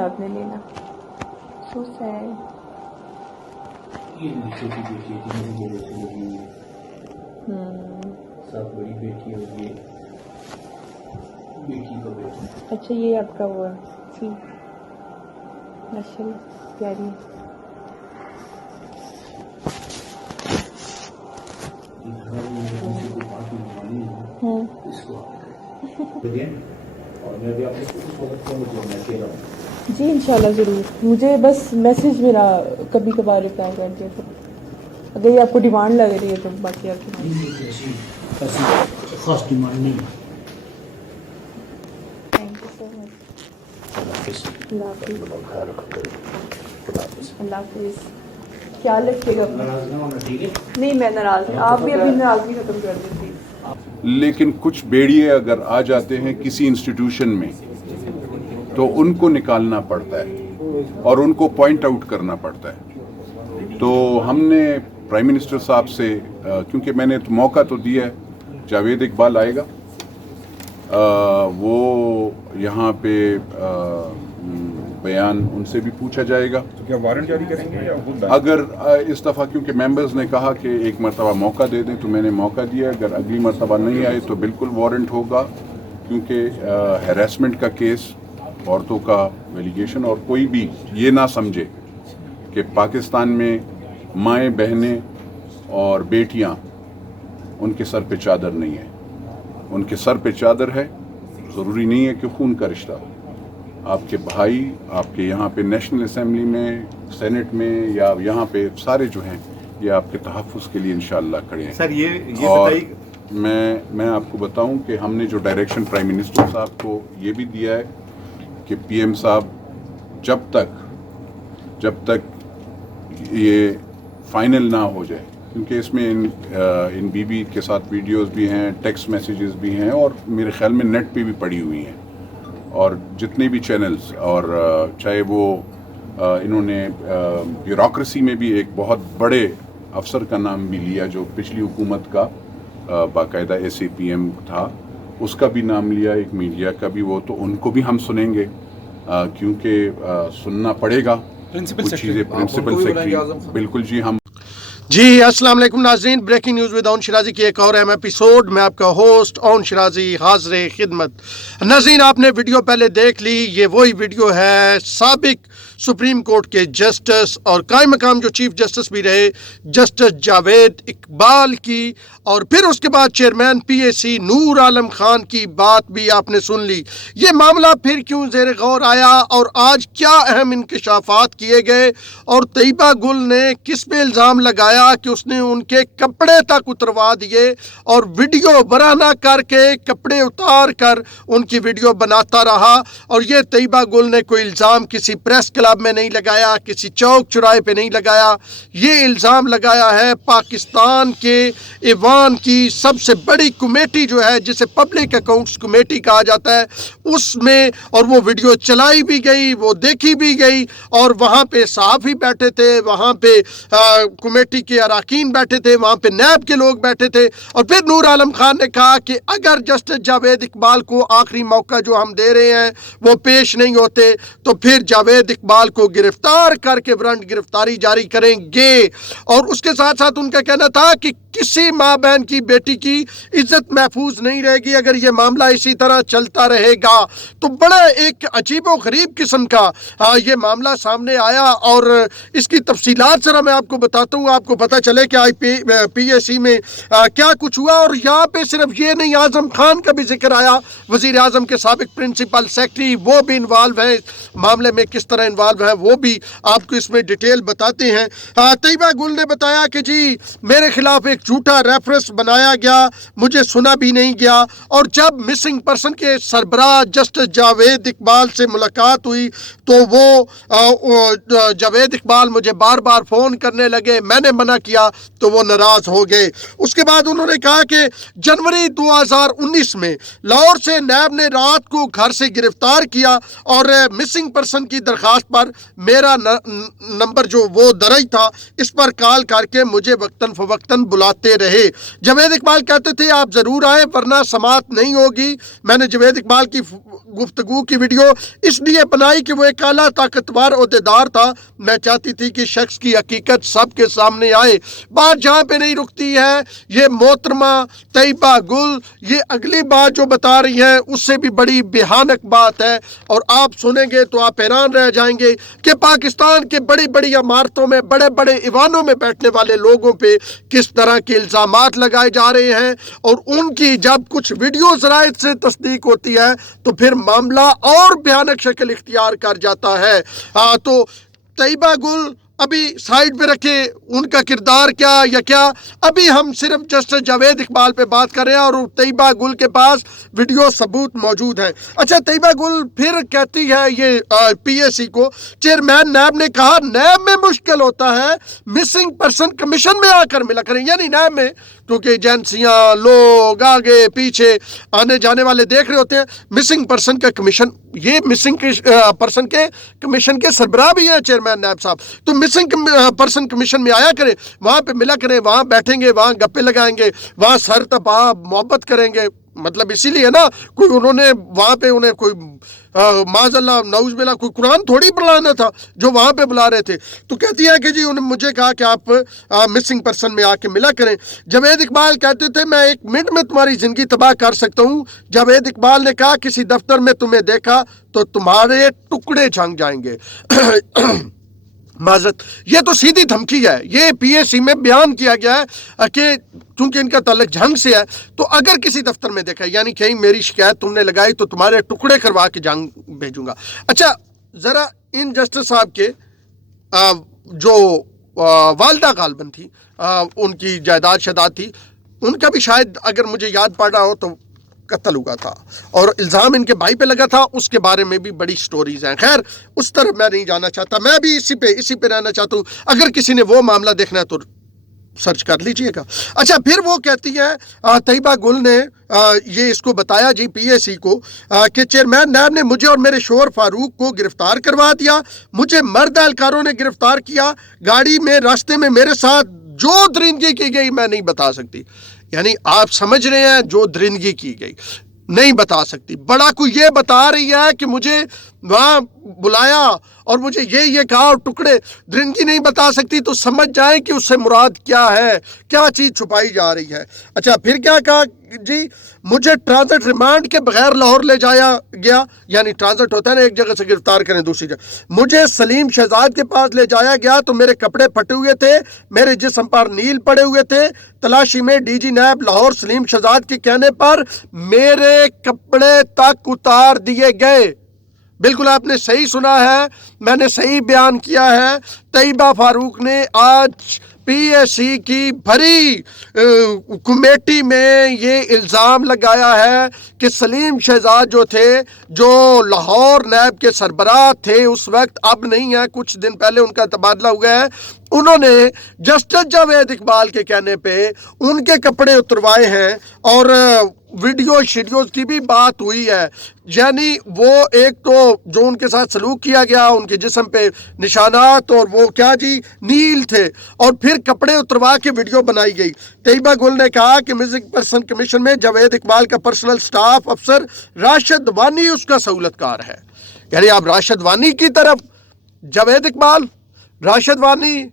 आपने लेना। So sad. ये छोटी बेटी है मेरी बड़े से लगी हुई है, साथ बड़ी बेटी होगी, बेटी का बेटा। अच्छा ये आपका वो है सी माशाल्लाह प्यारी है। इसको और मैं भी आपको जी इंशाल्लाह ज़रूर। मुझे बस मैसेज मेरा कभी कभार रिप्लाई कर दिया तो अगर ये आपको डिमांड लग रही है तो बाकी आपकी ऐसी खास डिमांड नहीं है। Thank you so much. अल्लाह हाफिज़। ख्याल रखिएगा अपना। नाराज ना होना, ठीक है? नहीं मैं नाराज़ हूँ, आप भी अपनी नाराज़गी ख़त्म कर दें प्लीज़। लेकिन कुछ बेड़िए अगर आ जाते हैं किसी इंस्टीट्यूशन में तो उनको निकालना पड़ता है और उनको पॉइंट आउट करना पड़ता है। तो हमने प्राइम मिनिस्टर साहब से क्योंकि मैंने तो मौका तो दिया है, जावेद इकबाल आएगा, वो यहाँ पे बयान उनसे भी पूछा जाएगा। तो क्या वारंट जारी करेंगे या खुद? अगर इस दफ़ा क्योंकि मेंबर्स ने कहा कि एक मरतबा मौका दे दें तो मैंने मौका दिया, अगर अगली मरतबा नहीं आए तो बिल्कुल वारंट होगा, क्योंकि हैरेसमेंट का केस, औरतों का एलिगेशन, और कोई भी ये ना समझे कि पाकिस्तान में माएँ बहनें और बेटियां उनके सर पे चादर नहीं है, उनके सर पे चादर है। ज़रूरी नहीं है कि खून का रिश्ता हो। आपके भाई आपके यहाँ पे नेशनल असेंबली में, सेनेट में या यहाँ पे सारे जो हैं ये आपके तहफ़्फ़ुज़ के लिए इंशाअल्लाह खड़े हैं। सर ये और बताइए, मैं आपको बताऊं कि हमने जो डायरेक्शन प्राइम मिनिस्टर साहब को ये भी दिया है कि पीएम साहब जब तक ये फाइनल ना हो जाए, क्योंकि इसमें इन बीबी के साथ वीडियोस भी हैं, टेक्स्ट मैसेजेस भी हैं और मेरे ख्याल में नेट पे भी पड़ी हुई हैं, और जितने भी चैनल्स, और चाहे वो इन्होंने ब्यूरोक्रेसी में भी एक बहुत बड़े अफसर का नाम भी लिया जो पिछली हुकूमत का बाकायदा SAPM था, उसका भी नाम लिया, एक मीडिया का भी, वो तो उनको भी हम सुनेंगे क्योंकि सुनना पड़ेगा कुछ चीज़ें। प्रिंसिपल सेक्रेटरी बिल्कुल जी। हम जी अस्सलाम वालेकुम नाज़रीन, breaking news with Aun Shirazi की एक और अहम एपिसोड में आपका होस्ट ओन शिराजी हाज़िर खिदमत। नाज़रीन आपने वीडियो पहले देख ली, ये वही वीडियो है साबिक सुप्रीम कोर्ट के जस्टिस और कायम मकाम जो चीफ जस्टिस भी रहे जस्टिस जावेद इकबाल की, और फिर उसके बाद चेयरमैन PAC नूर आलम खान की बात भी आपने सुन ली। ये मामला फिर क्यों ज़ेर गौर आया और आज क्या अहम इंकशाफात किए गए, और तैयबा गुल ने किस पे इल्ज़ाम लगाया कि उसने उनके कपड़े तक उतरवा दिए और वीडियो बराना करके कपड़े उतार कर उनकी वीडियो बनाता रहा। और ये तैयबा गुल ने कोई इल्ज़ाम किसी प्रेस क्लब में नहीं लगाया, किसी चौक चौराहे पे नहीं लगाया, ये इल्ज़ाम लगाया है पाकिस्तान के ईवान की सबसे बड़ी कमेटी जो है जिसे पब्लिक अकाउंट्स कमेटी कहा जाता है उसमें, और वो वीडियो चलाई भी गई, वो देखी भी गई, और वहाँ पे सहाफ़ी बैठे थे, वहाँ पे कमेटी के अरकान बैठे थे, वहाँ पे नैब के लोग बैठे थे। और फिर नूर आलम खान ने कहा कि अगर जस्टिस जावेद इकबाल को आखिरी मौका जो हम दे रहे हैं वो पेश नहीं होते तो फिर जावेद इकबाल को गिरफ्तार करके वारंट गिरफ्तारी जारी करेंगे। और उसके साथ साथ उनका कहना था कि किसी माँ बहन की बेटी की इज्जत महफूज नहीं रहेगी अगर ये मामला इसी तरह चलता रहेगा। तो बड़ा एक अजीब व गरीब किस्म का ये मामला सामने आया, और इसकी तफसीलात जरा मैं आपको बताता हूँ, आपको पता चले कि PAC में क्या कुछ हुआ। और यहाँ पे सिर्फ ये नहीं, आज़म खान का भी जिक्र आया, वज़ीर आज़म के साबिक प्रिंसिपल सेक्रेटरी, वो भी इन्वॉल्व हैं इस मामले में, किस तरह इन्वॉल्व है वो भी आपको इसमें डिटेल बताते हैं। तैयबा गुल ने बताया कि जी मेरे खिलाफ एक झूठा रेफरेंस बनाया गया, मुझे सुना भी नहीं गया, और जब मिसिंग पर्सन के सरबराह जस्टिस जावेद इकबाल से मुलाकात हुई तो वो जावेद इकबाल मुझे बार बार फ़ोन करने लगे, मैंने मना किया तो वो नाराज़ हो गए। उसके बाद उन्होंने कहा कि जनवरी 2019 में लाहौर से नैब ने रात को घर से गिरफ्तार किया और मिसिंग पर्सन की दरख्वास्त पर मेरा नंबर जो वो दर्ज था इस पर कॉल करके मुझे वक्तन फ़वक्तन बुला आते रहे। जावेद इकबाल कहते थे आप ज़रूर आए वरना समाअत नहीं होगी। मैंने जावेद इकबाल की गुफ्तगू की वीडियो इसलिए बनाई कि वो एक आला ताकतवर ओहदेदार था। मैं चाहती थी कि शख्स की हकीकत सबके सामने आए। बात जहाँ पे नहीं रुकती है, ये मोहतरमा तैयबा गुल ये अगली बात जो बता रही है उससे भी बड़ी भयानक बात है, और आप सुनेंगे तो आप हैरान रह जाएंगे कि पाकिस्तान के बड़ी बड़ी इमारतों में बड़े बड़े ईवानों में बैठने वाले लोगों पे किस तरह के इल्ज़ामात लगाए जा रहे हैं, और उनकी जब कुछ वीडियो ज़राइत से तस्दीक होती है तो फिर मामला और भयानक शक्ल इख्तियार कर जाता है। तो तैयबा गुल अभी साइड पे रखे, उनका किरदार क्या या क्या, अभी हम सिर्फ जस्टिस जावेद इकबाल पे बात कर रहे हैं और तैयबा गुल के पास वीडियो सबूत मौजूद है। अच्छा, तैयबा गुल फिर कहती है ये पीएसी को, चेयरमैन नैब ने कहा नैब में मुश्किल होता है, मिसिंग पर्सन कमीशन में आकर मिला करें। यानी नैब में क्योंकि एजेंसियां लोग आगे पीछे आने जाने वाले देख रहे होते हैं, मिसिंग पर्सन का कमीशन, ये मिसिंग पर्सन के कमीशन के सरबराह भी हैं चेयरमैन नैब साहब, तो मिसिंग पर्सन कमीशन में आया करें, वहाँ पे मिला करें, वहाँ बैठेंगे, वहाँ गप्पे लगाएंगे, वहाँ सर तपा मोहब्बत करेंगे। मतलब इसीलिए ना कोई उन्होंने वहाँ पे उन्हें कोई माज़ल्लाह नऊज़बिल्लाह कोई कुरान थोड़ी बुलाना था जो वहाँ पे बुला रहे थे। तो कहती है कि जी उन्होंने मुझे कहा कि आप मिसिंग पर्सन में आके मिला करें। जावेद इकबाल कहते थे मैं 1 मिनट में तुम्हारी ज़िंदगी तबाह कर सकता हूँ। जावेद इकबाल ने कहा किसी दफ्तर में तुम्हें देखा तो तुम्हारे टुकड़े छंग जाएंगे। माजरत, ये तो सीधी धमकी है, ये पीएसी में बयान किया गया है कि चूंकि इनका ताल्लुक जंग से है तो अगर किसी दफ्तर में देखा, यानी कहीं मेरी शिकायत तुमने लगाई तो तुम्हारे टुकड़े करवा के जंग भेजूंगा। अच्छा, ज़रा इन जस्टिस साहब के जो वालदा गालबन थी, उनकी जायदाद शदाद थी, उनका भी शायद अगर मुझे याद पड़ रहा हो तो कत्ल हुआ था और इल्ज़ाम इनके भाई पे लगा था, उसके बारे में भी बड़ी स्टोरीज हैं। खैर उस तरफ मैं नहीं जाना चाहता, मैं भी इसी पे रहना चाहता हूँ। अगर किसी ने वो मामला देखना है तो सर्च कर लीजिएगा। अच्छा, फिर वो कहती है तैयबा गुल ने ये इसको बताया जी पीएसी को कि चेयरमैन नैब ने मुझे और मेरे शोहर फारूक को गिरफ्तार करवा दिया, मुझे मर्द एहलकारों ने गिरफ्तार किया, गाड़ी में रास्ते में मेरे साथ जो दरिंदगी की गई मैं नहीं बता सकती। यानी आप समझ रहे हैं, जो दरिंदगी की गई नहीं बता सकती। बड़ा कोई ये बता रही है कि मुझे वहाँ बुलाया और मुझे ये कहा और टुकड़े, दरिंदगी नहीं बता सकती, तो समझ जाए कि उससे मुराद क्या है, क्या चीज़ छुपाई जा रही है। अच्छा, फिर क्या कहा जी, मुझे ट्रांजिट रिमांड के बगैर लाहौर ले जाया गया, यानी ट्रांजिट होता है ना, एक जगह से गिरफ्तार करें दूसरी जगह। मुझे सलीम शहजाद के पास ले जाया गया तो मेरे कपड़े फटे हुए थे, मेरे जिस्म पर नील पड़े हुए थे। तलाशी में डीजी नैब लाहौर सलीम शहजाद के कहने पर मेरे कपड़े तक उतार दिए गए। बिल्कुल आपने सही सुना है, मैंने सही बयान किया है। तैयबा फारूक ने आज पीएसी की भरी कमेटी में ये इल्ज़ाम लगाया है कि सलीम शहजाद जो थे, जो लाहौर नैब के सरबराह थे उस वक्त, अब नहीं है, कुछ दिन पहले उनका तबादला हुआ है, उन्होंने जस्टिस जावेद इकबाल के कहने पे उनके कपड़े उतरवाए हैं और वीडियो शीडियोज की भी बात हुई है। यानी वो एक तो जो उनके साथ सलूक किया गया, उनके जिस्म पे निशानात और वो क्या जी नील थे, और फिर कपड़े उतरवा के वीडियो बनाई गई। तैयबा गुल ने कहा कि मिसिंग पर्सन कमीशन में जावेद इकबाल का पर्सनल स्टाफ अफसर राशिद वानी उसका सहूलतकार है। यानी आप राशिद वानी की तरफ, जावेद इकबाल, राशिद वानी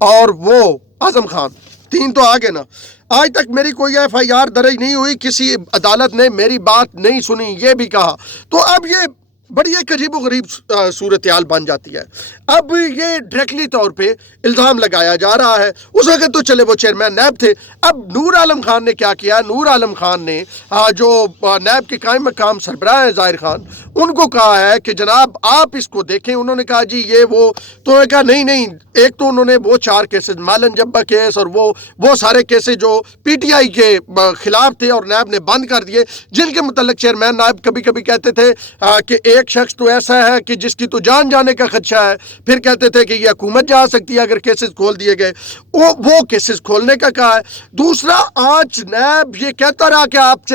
और वो आजम खान, 3 तो आगे ना। आज तक मेरी कोई FIR दर्ज नहीं हुई, किसी अदालत ने मेरी बात नहीं सुनी, ये भी कहा। तो अब ये बड़ी एक अजीब गरीब सूरत हाल बन जाती है। अब ये डायरेक्टली तौर पे इल्ज़ाम लगाया जा रहा है। उस वक्त तो चले वो चेयरमैन नैब थे। अब नूर आलम खान ने क्या किया, नूर आलम खान ने जो नैब के कायम मकाम सरबराह है ज़ाहिर खान, उनको कहा है कि जनाब आप इसको देखें। उन्होंने कहा जी ये वो, तो उन्होंने कहा नहीं, एक तो उन्होंने वो 4 केसेस, मालन जब्बा केस और वो सारे केसेस जो PTI के खिलाफ थे और नैब ने बंद कर दिए, जिनके मुतल्लिक चेयरमैन नायब कभी कभी कहते थे कि ایک شخص تو ایسا ہے کہ جس کی تو جان جانے کا خدشہ ہے، پھر کہتے تھے کہ یہ حکومت جا سکتی ہے اگر کیسز کھول دیے گئے، وہ کیسز کھولنے کا کہا ہے۔ دوسرا، آج نیب یہ کہتا رہا کہ آپ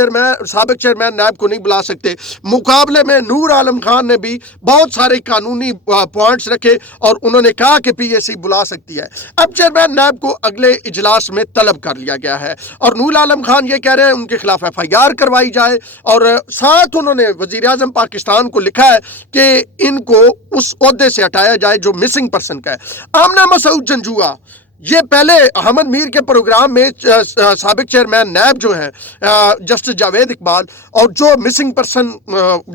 سابق چیئرمین نیب کو نہیں بلا سکتے، مقابلے میں نور عالم خان نے بھی بہت سارے قانونی پوائنٹس رکھے اور انہوں نے کہا کہ پی ایس سی بلا سکتی ہے۔ اب چیئرمین نیب کو اگلے اجلاس میں طلب کر لیا گیا ہے اور نور عالم خان یہ کہہ رہے ہیں ان کے خلاف ایف آئی آر کروائی جائے، اور ساتھ انہوں نے وزیر اعظم پاکستان کو لکھا ہے کہ ان کو اس عہدے سے ہٹایا جائے جو مسنگ پرسن کا ہے۔ آمنہ مسعود جنجوعہ، یہ پہلے احمد میر کے پروگرام میں سابق چیئرمین نیب جو ہیں جسٹس جاوید اقبال اور جو مسنگ پرسن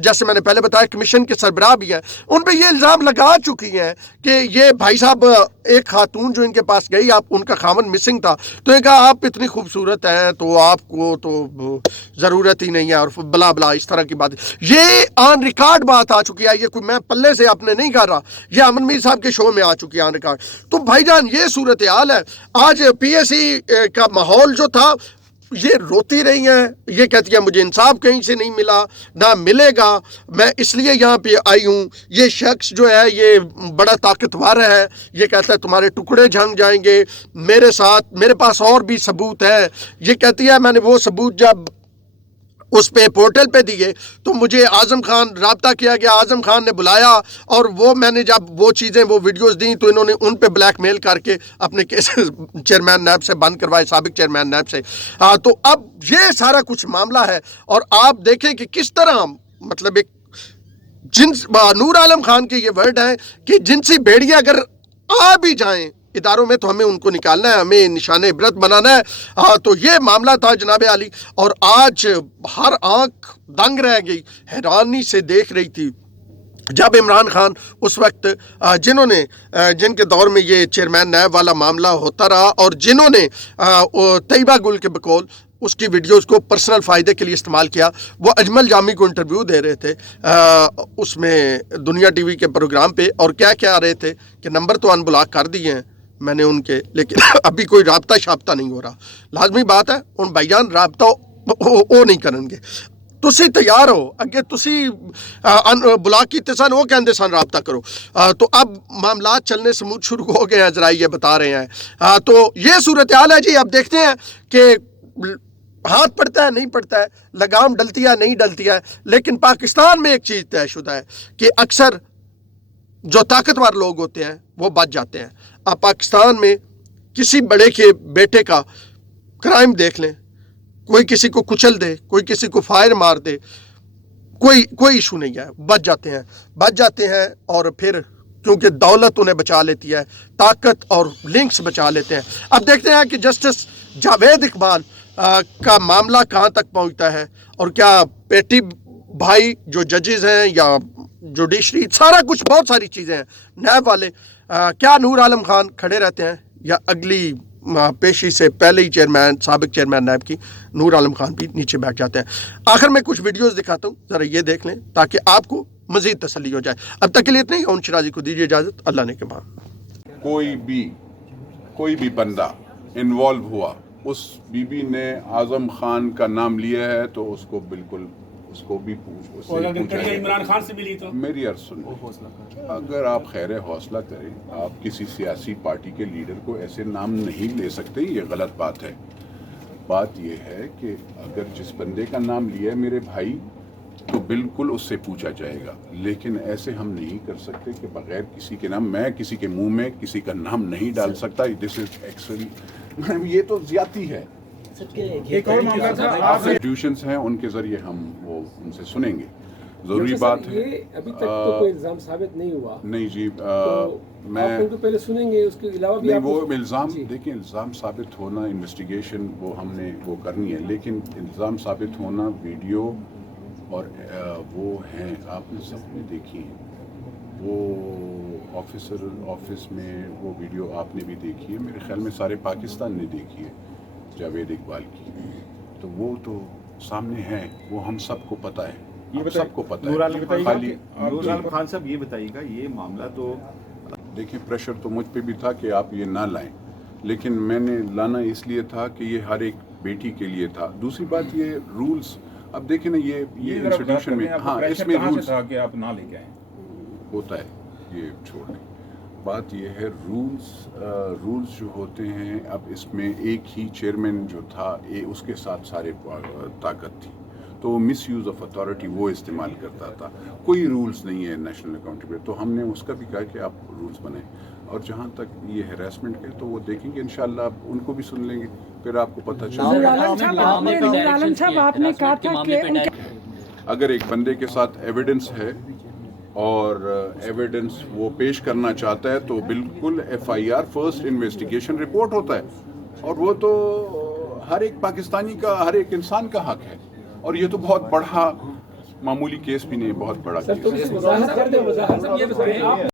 جیسے میں نے پہلے بتایا کمیشن کے سربراہ بھی ہیں، ان پہ یہ الزام لگا چکی ہیں کہ یہ بھائی صاحب ایک خاتون جو ان کے پاس گئی، آپ ان کا خاوند مسنگ تھا تو یہ کہا آپ اتنی خوبصورت ہیں تو آپ کو تو ضرورت ہی نہیں ہے اور بلا بلا اس طرح کی بات۔ یہ آن ریکارڈ بات آ چکی ہے، یہ کوئی میں پلے سے اپنے نہیں کر رہا، یہ احمد میر صاحب کے شو میں آ چکی ہے آن ریکارڈ۔ تو بھائی جان یہ صورتحال ہے۔ آج پی ایس سی کا ماحول جو تھا، یہ روتی رہی ہیں، یہ کہتی ہے مجھے انصاف کہیں سے نہیں ملا، نہ ملے گا، میں اس لیے یہاں پہ آئی ہوں۔ یہ شخص جو ہے یہ بڑا طاقتور ہے، یہ کہتا ہے تمہارے ٹکڑے جھنگ جائیں گے میرے ساتھ، میرے پاس اور بھی ثبوت ہے۔ یہ کہتی ہے میں نے وہ ثبوت جب اس پہ پورٹل پہ دیے تو مجھے اعظم خان رابطہ کیا گیا، اعظم خان نے بلایا اور وہ میں نے جب وہ چیزیں وہ ویڈیوز دیں تو انہوں نے ان پہ بلیک میل کر کے اپنے کیس چیئرمین نیب سے بند کروائے، سابق چیئرمین نیب سے۔ تو اب یہ سارا کچھ معاملہ ہے اور آپ دیکھیں کہ کس طرح مطلب ایک نور عالم خان کے یہ ورڈ ہیں کہ جنسی بھیڑیے اگر آ بھی جائیں اداروں میں تو ہمیں ان کو نکالنا ہے، ہمیں نشان عبرت بنانا ہے۔ تو یہ معاملہ تھا جناب عالی، اور آج ہر آنکھ دنگ رہ گئی، حیرانی سے دیکھ رہی تھی جب عمران خان اس وقت جن کے دور میں یہ چیئرمین نیب والا معاملہ ہوتا رہا اور جنہوں نے طیبہ گل کے بقول اس کی ویڈیوز کو پرسنل فائدے کے لیے استعمال کیا، وہ اجمل جامی کو انٹرویو دے رہے تھے اس میں دنیا ٹی وی کے پروگرام پہ، اور کیا رہے تھے کہ نمبر تو ان بلاک کر دیے ہیں میں نے ان کے، لیکن ابھی کوئی رابطہ شابطہ نہیں ہو رہا۔ لازمی بات ہے ان بھائی جان رابطہ وہ نہیں کریں گے، تسی تیار ہو اگے تسی بلاک کیتے سن، وہ کہندے سن رابطہ کرو۔ تو اب معاملات چلنے سموتھ شروع ہو گئے ہیں، ذرا یہ بتا رہے ہیں۔ تو یہ صورتحال ہے جی۔ اب دیکھتے ہیں کہ ہاتھ پڑتا ہے نہیں پڑتا ہے، لگام ڈلتی ہے نہیں ڈلتی ہے، لیکن پاکستان میں ایک چیز طے شدہ ہے کہ اکثر جو طاقتور لوگ ہوتے ہیں وہ بچ جاتے ہیں۔ آپ پاکستان میں کسی بڑے کے بیٹے کا کرائم دیکھ لیں، کوئی کسی کو کچل دے، کوئی کسی کو فائر مار دے، کوئی ایشو نہیں ہے، بچ جاتے ہیں اور پھر کیونکہ دولت انہیں بچا لیتی ہے، طاقت اور لنکس بچا لیتے ہیں۔ اب دیکھتے ہیں کہ جسٹس جاوید اقبال کا معاملہ کہاں تک پہنچتا ہے، اور کیا پیٹی بھائی جو ججز ہیں یا جوڈیشری، سارا کچھ بہت ساری چیزیں ہیں نیب والے، کیا نور عالم خان کھڑے رہتے ہیں یا اگلی پیشی سے پہلے ہی سابق چیئرمین نیب کی نور عالم خان بھی نیچے بیٹھ جاتے ہیں۔ آخر میں کچھ ویڈیوز دکھاتا ہوں، ذرا یہ دیکھ لیں تاکہ آپ کو مزید تسلی ہو جائے۔ اب تک کے لیے اتنے ہی، اون شرازی کو دیجیے اجازت، اللہ نے کے بعد۔ کوئی بھی بندہ انوالو ہوا، اس بی بی نے اعظم خان کا نام لیا ہے تو اس کو بالکل اس کو بھی عمران خان سے ملی تو میری عرض سن، اگر آپ خیر حوصلہ کریں، آپ کسی سیاسی پارٹی کے لیڈر کو ایسے نام نہیں لے سکتے، یہ غلط بات ہے۔ بات یہ ہے کہ اگر جس بندے کا نام لیا ہے میرے بھائی تو بالکل اس سے پوچھا جائے گا، لیکن ایسے ہم نہیں کر سکتے کہ بغیر کسی کے نام، میں کسی کے منہ میں کسی کا نام نہیں ڈال سکتا، دس از ایکچولی یہ تو زیادتی ہے۔ ایک اور معاملہ تھا، انسٹیٹیوشنز ہیں ان کے ذریعے ہم وہ ان سے سنیں گے، ضروری بات ہے۔ ابھی تک تو کوئی الزام ثابت نہیں ہوا، نہیں جی، میں آپ ان کو پہلے سنیں گے، اس کے علاوہ بھی نہیں وہ الزام دیکھیں، الزام ثابت ہونا انویسٹیگیشن وہ ہم نے وہ کرنی ہے، لیکن الزام ثابت ہونا ویڈیو اور وہ ہیں آپ نے سب نے دیکھی ہیں، وہ آفیسر آفس میں وہ ویڈیو آپ نے بھی دیکھی ہے، میرے خیال میں سارے پاکستان نے دیکھی ہے جاوید اقبال کی، تو وہ تو سامنے ہے، وہ ہم سب کو پتہ ہے، ہم سب کو پتہ ہے۔ نور عالم خان صاحب یہ بتائیے گا، یہ معاملہ تو دیکھیں پریشر تو مجھ پہ بھی تھا کہ آپ یہ نہ لائیں، لیکن میں نے لانا اس لیے تھا کہ یہ ہر ایک بیٹی کے لیے تھا۔ دوسری بات یہ رولز अब देखें ना ये इंस्टीट्यूशन में, हाँ इसमें रूल्स था कि आप ना लेके आए होता है, ये छोड़ दें। बात ये है रूल्स जो होते हैं, अब इसमें एक ही चेयरमैन जो था उसके साथ सारे ताकत थी, तो वो मिस यूज़ ऑफ अथॉरिटी वो इस्तेमाल करता था। कोई रूल्स नहीं है नेशनल अकाउंटेबिलिटी, तो हमने उसका भी कहा कि आप रूल्स बनाएं। और जहाँ तक ये हैरेसमेंट के, तो वो देखेंगे इंशाल्लाह, उनको भी सुन लेंगे, फिर आपको पता नूर आलम चलेगा। साहब आपने कहा था कि अगर एक बंदे के साथ एविडेंस है और एविडेंस वो पेश करना चाहता है, तो बिल्कुल FIR फर्स्ट इन्वेस्टिगेशन रिपोर्ट होता है, और वो तो हर एक पाकिस्तानी का, हर एक इंसान का हक है। और ये तो बहुत बड़ा मामूली केस भी नहीं, बहुत बड़ा केस है। वजाहत कर दें, वजाहत ये बताएं आप